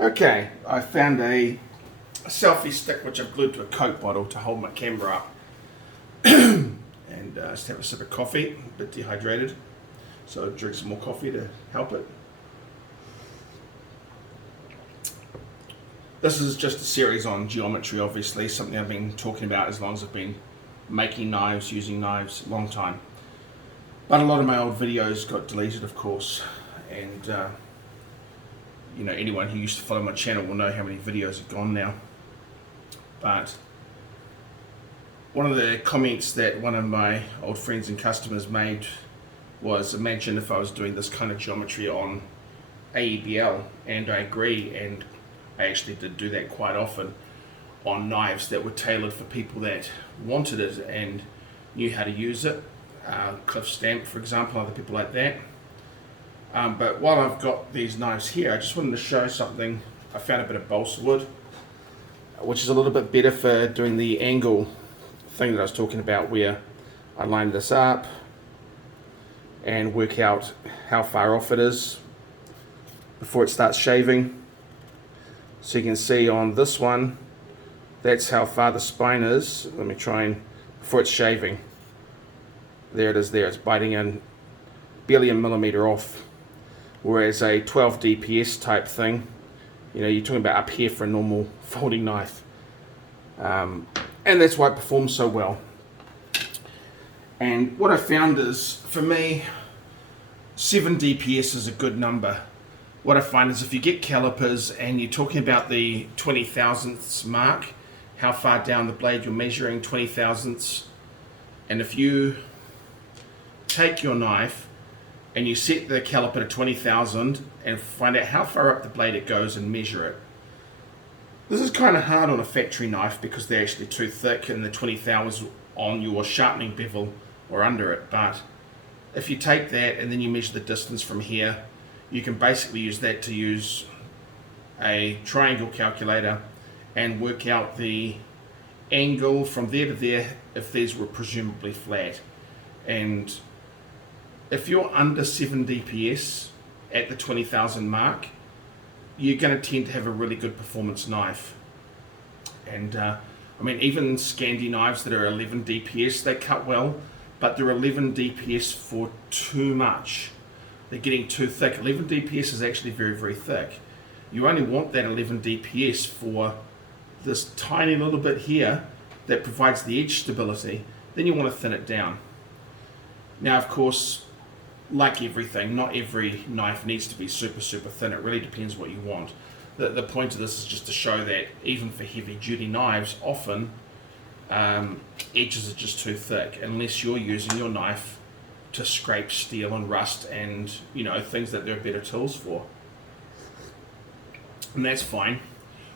Okay, I found a selfie stick which I've glued to a Coke bottle to hold my camera up. And just have a sip of coffee, a bit dehydrated, so I'll drink some more coffee to help it. This is just a series on geometry, obviously, something I've been talking about as long as I've been making knives, using knives, a long time. But a lot of my old videos got deleted, of course, and you know, anyone who used to follow my channel will know how many videos are gone now. But one of the comments that one of my old friends and customers made was, imagine if I was doing this kind of geometry on AEBL, and I agree, and I actually did do that quite often on knives that were tailored for people that wanted it and knew how to use it. Cliff Stamp, for example, other people like that. But while I've got these knives here, I just wanted to show something. I found a bit of balsa wood, which is a little bit better for doing the angle thing that I was talking about, where I line this up and work out how far off it is before it starts shaving. So you can see on this one, that's how far the spine is. Let me try and, before it's shaving. There it is there, it's biting in barely a millimeter off. Whereas a 12 DPS type thing, you know, you're talking about up here for a normal folding knife. And that's why it performs so well. And what I found is, for me, 7 DPS is a good number. What I find is if you get calipers and you're talking about the 20 thousandths mark, how far down the blade you're measuring 20 thousandths, and if you take your knife and you set the caliper to 20,000 and find out how far up the blade it goes and measure it. This is kind of hard on a factory knife because they're actually too thick and the 20,000 is on your sharpening bevel or under it. But if you take that and then you measure the distance from here, you can basically use that to use a triangle calculator and work out the angle from there to there if these were presumably flat. And if you're under 7 DPS at the 20,000 mark, you're going to tend to have a really good performance knife. And I mean, even Scandi knives that are 11 DPS, they cut well, but they're 11 DPS for too much. They're getting too thick. 11 DPS is actually very, very thick. You only want that 11 DPS for this tiny little bit here that provides the edge stability. Then you want to thin it down. Now, of course, like everything, not every knife needs to be super, super thin. It really depends what you want. The point of this is just to show that even for heavy duty knives, often edges are just too thick unless you're using your knife to scrape steel and rust and, you know, things that there are better tools for. And that's fine.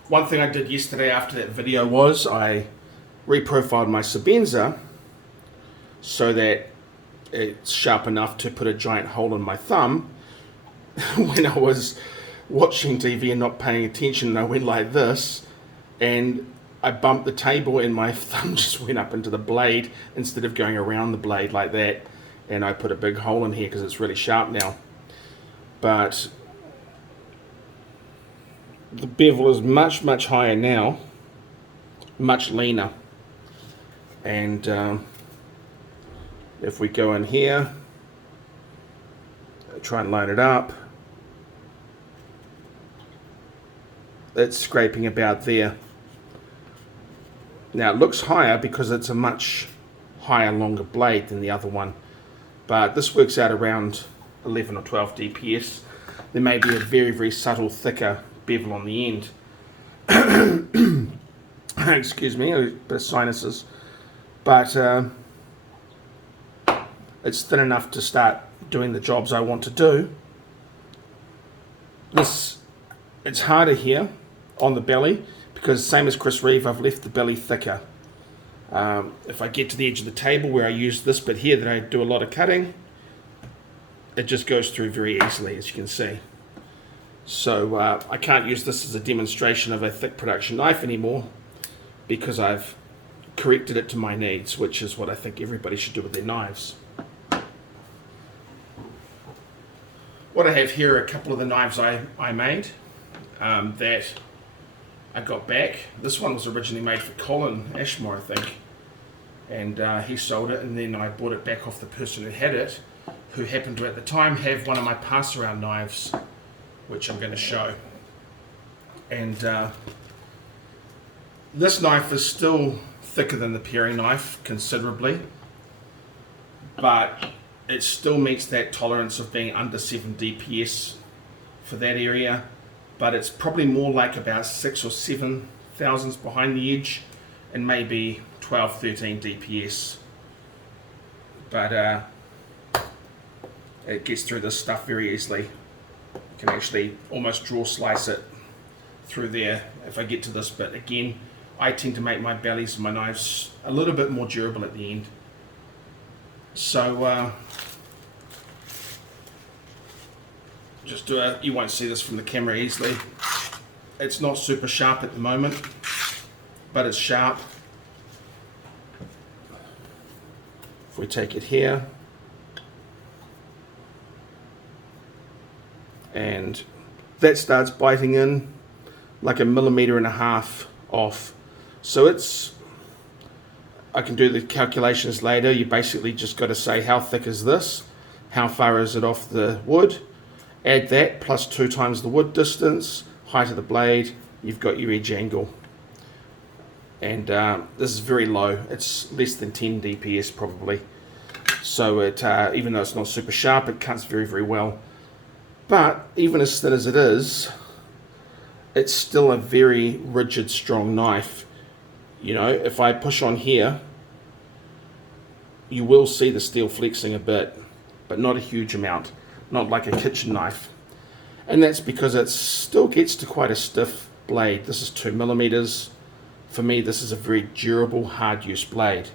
One thing I did yesterday after that video was I reprofiled my Sebenza so that it's sharp enough to put a giant hole in my thumb. When I was watching TV and not paying attention, I went like this and I bumped the table and my thumb just went up into the blade instead of going around the blade like that. And I put a big hole in here because it's really sharp now. But the bevel is much, much higher now, much leaner. And if we go in here, try and line it up, it's scraping about there. Now it looks higher because it's a much higher, longer blade than the other one, but this works out around 11 or 12 DPS. There may be a very, very subtle, thicker bevel on the end. Excuse me, a bit of sinuses, but it's thin enough to start doing the jobs I want to do. It's harder here on the belly because, same as Chris Reeve, I've left the belly thicker. If I get to the edge of the table where I use this bit here that I do a lot of cutting, it just goes through very easily, as you can see. So I can't use this as a demonstration of a thick production knife anymore because I've corrected it to my needs, which is what I think everybody should do with their knives. What I have here are a couple of the knives I made. that I got back. This one was originally made for Colin Ashmore, I think, and he sold it, and then I bought it back off the person who had it, who happened to at the time have one of my pass-around knives, which I'm going to show. And this knife is still thicker than the paring knife considerably, but it still meets that tolerance of being under 7 DPS for that area, but it's probably more like about 6 or 7 thousandths behind the edge, and maybe 12, 13 DPS. But it gets through this stuff very easily. You can actually almost draw slice it through there if I get to this bit. Again, I tend to make my bellies and my knives a little bit more durable at the end. So just do a, you won't see this from the camera easily. It's not super sharp at the moment, but it's sharp. If we take it here, and that starts biting in like 1.5 millimeters off. So it's, I can do the calculations later. You basically just got to say how thick is this, how far is it off the wood, add that plus 2 times the wood distance, height of the blade, you've got your edge angle. And this is very low, it's less than 10 DPS probably. So it, even though it's not super sharp, it cuts very, very well. But even as thin as it is, it's still a very rigid, strong knife. You know, if I push on here, you will see the steel flexing a bit, but not a huge amount, not like a kitchen knife. And that's because it still gets to quite a stiff blade. This is 2 millimeters. For me, this is a very durable, hard use blade.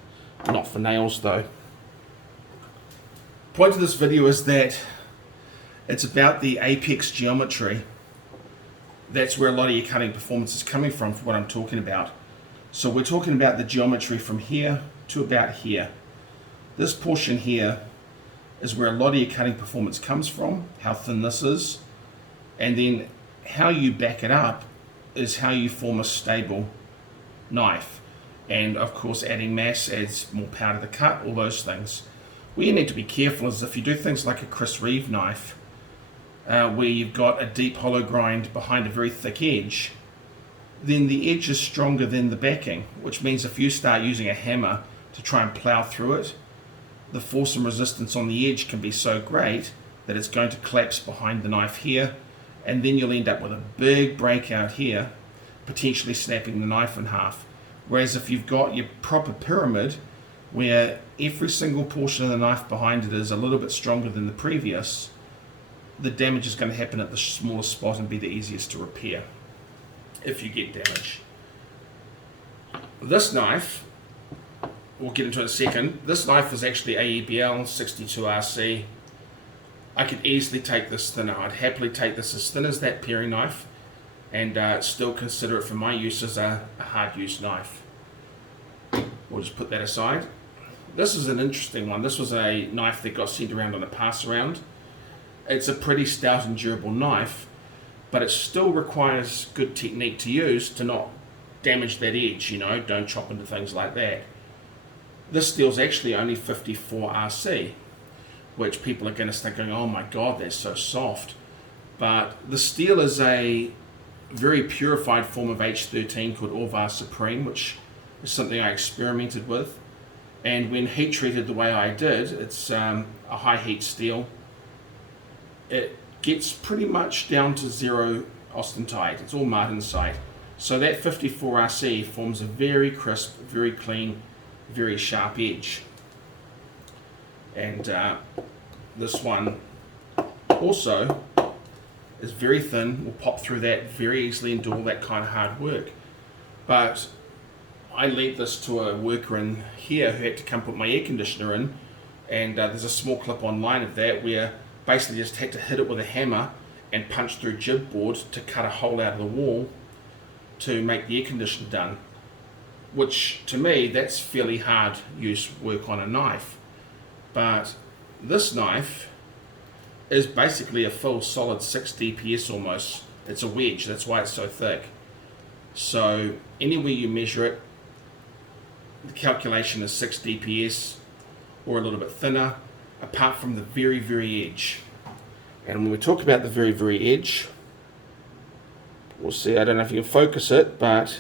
Not for nails though. Point of this video is that it's about the apex geometry. That's where a lot of your cutting performance is coming from for what I'm talking about. So we're talking about the geometry from here to about here. This portion here is where a lot of your cutting performance comes from, how thin this is, and then how you back it up is how you form a stable knife. And of course adding mass adds more power to the cut, all those things. Where you need to be careful is if you do things like a Chris Reeve knife, where you've got a deep hollow grind behind a very thick edge, then the edge is stronger than the backing, which means if you start using a hammer to try and plow through it, the force and resistance on the edge can be so great that it's going to collapse behind the knife here, and then you'll end up with a big breakout here, potentially snapping the knife in half. Whereas if you've got your proper pyramid, where every single portion of the knife behind it is a little bit stronger than the previous, the damage is going to happen at the smallest spot and be the easiest to repair if you get damage. This knife, we'll get into it in a second, this knife is actually AEBL 62RC. I could easily take this thinner. I'd happily take this as thin as that paring knife and still consider it for my use as a hard use knife. We'll just put that aside. This is an interesting one. This was a knife that got sent around on a pass around. It's a pretty stout and durable knife, but it still requires good technique to use to not damage that edge, you know, don't chop into things like that. This steel's actually only 54 RC, which people are going to start going, oh my god, that's so soft. But the steel is a very purified form of H13 called Orvar Supreme, which is something I experimented with. And when heat treated the way I did, it's a high heat steel. It gets pretty much down to 0 austenite. It's all mud inside. So that 54 RC forms a very crisp, very clean, very sharp edge. And this one also is very thin, will pop through that very easily and do all that kind of hard work. But I lent this to a worker in here who had to come put my air conditioner in, and there's a small clip online of that where basically just had to hit it with a hammer and punch through jib board to cut a hole out of the wall to make the air conditioner done, which to me that's fairly hard use work on a knife. But this knife is basically a full solid 6 DPS almost It's a wedge, that's why it's so thick. So anywhere you measure it, the calculation is 6 DPS or a little bit thinner, apart from the very, very edge. And when we talk about the very, very edge, we'll see, I don't know if you can focus it, but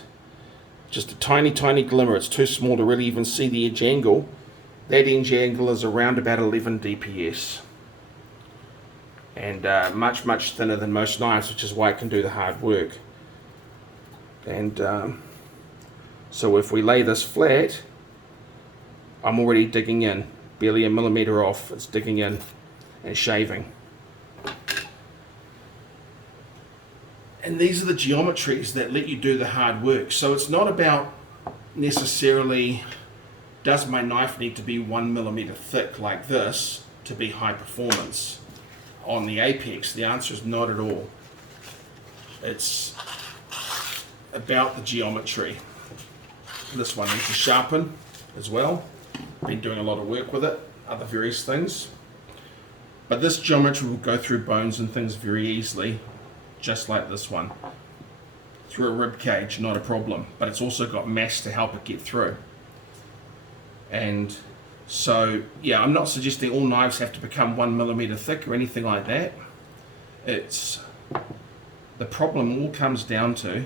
just a tiny, tiny glimmer. It's too small to really even see the edge angle. That edge angle is around about 11 DPS. And much, much thinner than most knives, which is why it can do the hard work. And so if we lay this flat, I'm already digging in, barely a millimeter off. It's digging in and shaving. And these are the geometries that let you do the hard work. So it's not about necessarily, does my knife need to be 1 millimeter thick like this to be high performance on the apex? The answer is not at all. It's about the geometry. This one needs to sharpen as well. Been doing a lot of work with it, other various things. But this geometry will go through bones and things very easily, just like this one. Through a rib cage, not a problem. But it's also got mass to help it get through. And so, yeah, I'm not suggesting all knives have to become 1 millimeter thick or anything like that. It's, the problem all comes down to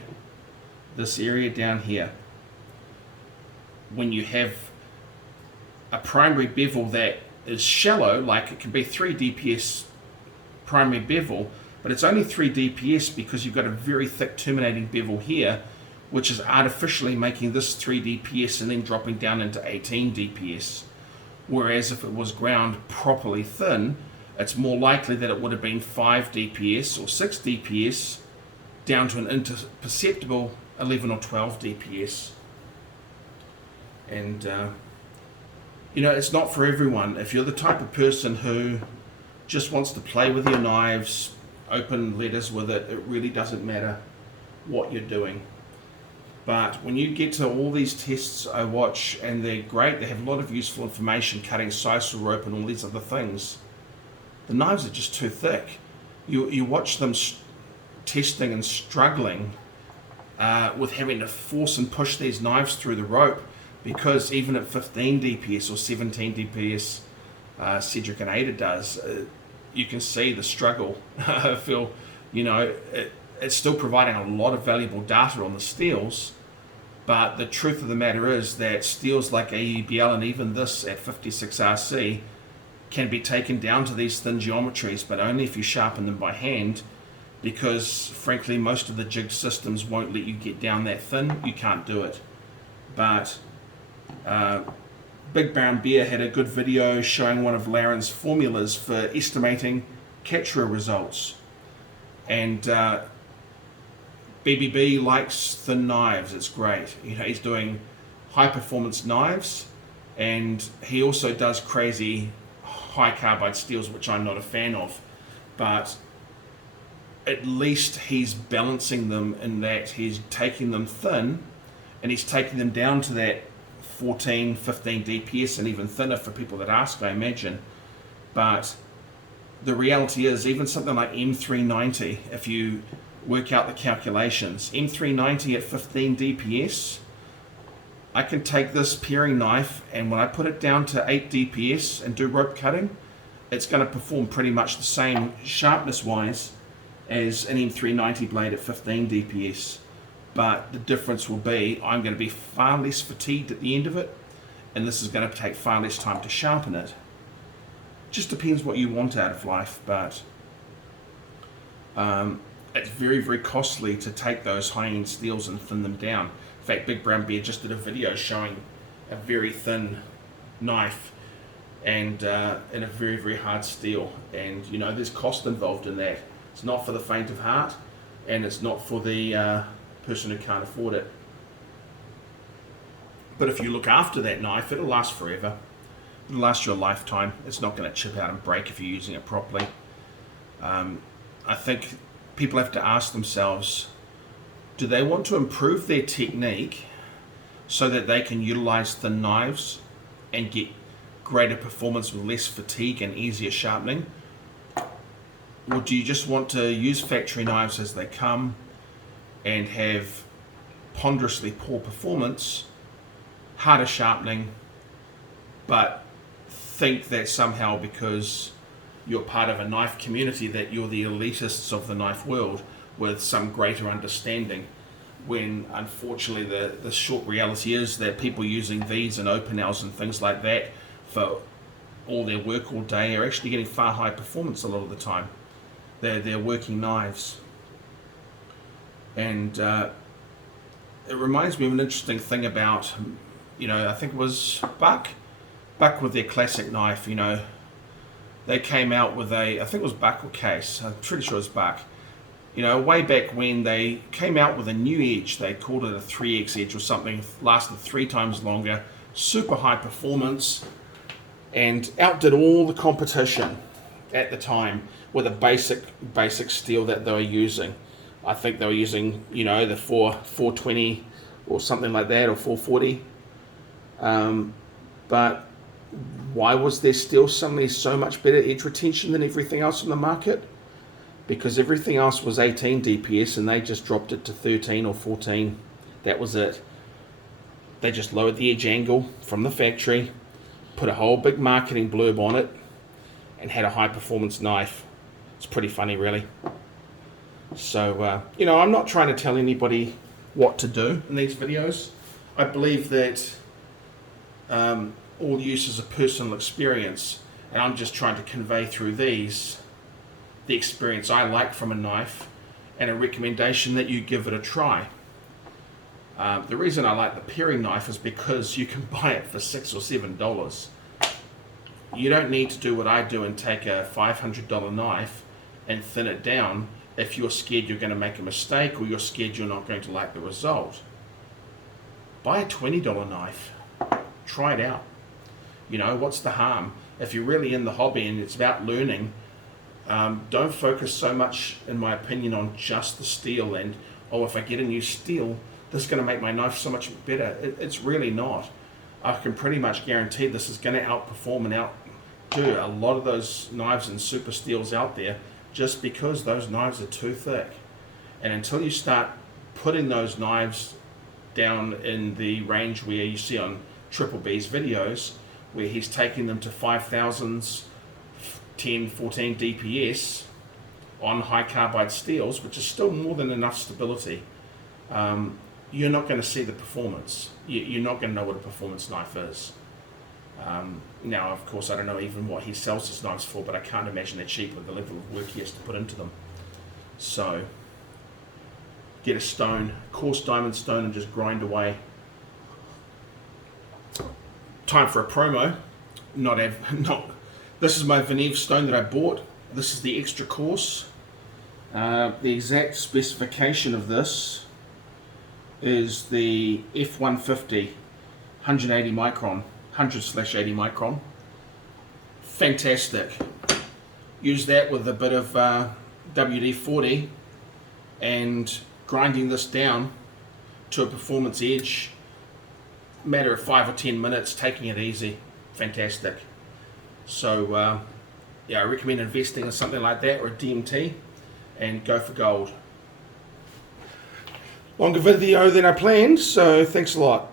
this area down here. When you have a primary bevel that is shallow, like it can be 3 DPS primary bevel, but it's only 3 DPS because you've got a very thick terminating bevel here, which is artificially making this 3 DPS and then dropping down into 18 DPS. Whereas if it was ground properly thin, it's more likely that it would have been 5 DPS or 6 DPS down to an imperceptible 11 or 12 DPS. And you know, it's not for everyone. If you're the type of person who just wants to play with your knives, open letters with it, it really doesn't matter what you're doing. But when you get to all these tests I watch, and they're great, they have a lot of useful information, cutting sisal rope and all these other things, the knives are just too thick. You watch them testing and struggling with having to force and push these knives through the rope, because even at 15 DPS or 17 DPS, Cedric and Ada does, you can see the struggle. I feel, you know, it's still providing a lot of valuable data on the steels, but the truth of the matter is that steels like AEBL and even this at 56RC can be taken down to these thin geometries, but only if you sharpen them by hand, because frankly most of the jig systems won't let you get down that thin. You can't do it. But Big Brown Bear had a good video showing one of Laren's formulas for estimating Quechua results, and BBB likes thin knives. It's great. You know, he's doing high performance knives, and he also does crazy high carbide steels, which I'm not a fan of, but at least he's balancing them in that he's taking them thin and he's taking them down to that 14, 15 DPS and even thinner for people that ask, I imagine. But the reality is, even something like M390, if you work out the calculations, M390 at 15 DPS, I can take this paring knife, and when I put it down to 8 DPS and do rope cutting, it's going to perform pretty much the same sharpness wise as an M390 blade at 15 DPS. But the difference will be I'm going to be far less fatigued at the end of it, and this is going to take far less time to sharpen it. Just depends what you want out of life, but it's very, very costly to take those high-end steels and thin them down. In fact, Big Brown Bear just did a video showing a very thin knife and in a very, very hard steel, and you know, there's cost involved in that. It's not for the faint of heart, and it's not for the person who can't afford it. But if you look after that knife, it'll last forever. It'll last you a lifetime. It's not going to chip out and break if you're using it properly. I think people have to ask themselves, do they want to improve their technique so that they can utilize thin knives and get greater performance with less fatigue and easier sharpening? Or do you just want to use factory knives as they come and have ponderously poor performance, harder sharpening, but think that somehow because you're part of a knife community that you're the elitists of the knife world with some greater understanding, when unfortunately the short reality is that people using these and Opinels and things like that for all their work all day are actually getting far higher performance a lot of the time. They're working knives. And it reminds me of an interesting thing about, I think it was Buck with their classic knife. They came out with I think it was Buck or Case, I'm pretty sure it was Buck. Way back when they came out with a new edge, they called it a 3X edge or something, lasted 3 times longer, super high performance, and outdid all the competition at the time with a basic steel that they were using. I think they were using, the 420 or something like that, or 440. But why was there still suddenly so much better edge retention than everything else on the market? Because everything else was 18 DPS and they just dropped it to 13 or 14. That was it. They just lowered the edge angle from the factory, put a whole big marketing blurb on it, and had a high performance knife. It's pretty funny, really. So, I'm not trying to tell anybody what to do in these videos. I believe that all use is a personal experience, and I'm just trying to convey through these the experience I like from a knife and a recommendation that you give it a try. The reason I like the paring knife is because you can buy it for $6 or $7. You don't need to do what I do and take a $500 knife and thin it down if you're scared you're going to make a mistake or you're scared you're not going to like the result. Buy a $20 knife. Try it out. What's the harm? If you're really in the hobby and it's about learning, don't focus so much, in my opinion, on just the steel and, if I get a new steel, this is going to make my knife so much better. It's really not. I can pretty much guarantee this is going to outperform and outdo a lot of those knives and super steels out there, just because those knives are too thick. And until you start putting those knives down in the range where you see on Triple B's videos, where he's taking them to 5,000s, 10, 14 DPS on high carbide steels, which is still more than enough stability, you're not going to see the performance. You're not going to know what a performance knife is. Now, of course, I don't know even what he sells his knives for, but I can't imagine they're cheap with the level of work he has to put into them. So, get a stone, coarse diamond stone, and just grind away. Time for a promo. This is my Veneve stone that I bought. This is the extra coarse. The exact specification of this is the F150 180 micron, 100/80 micron. Fantastic. Use that with a bit of WD-40 and grinding this down to a performance edge. Matter of 5 or 10 minutes, taking it easy. Fantastic. So I recommend investing in something like that or a DMT and go for gold. Longer video than I planned, so thanks a lot.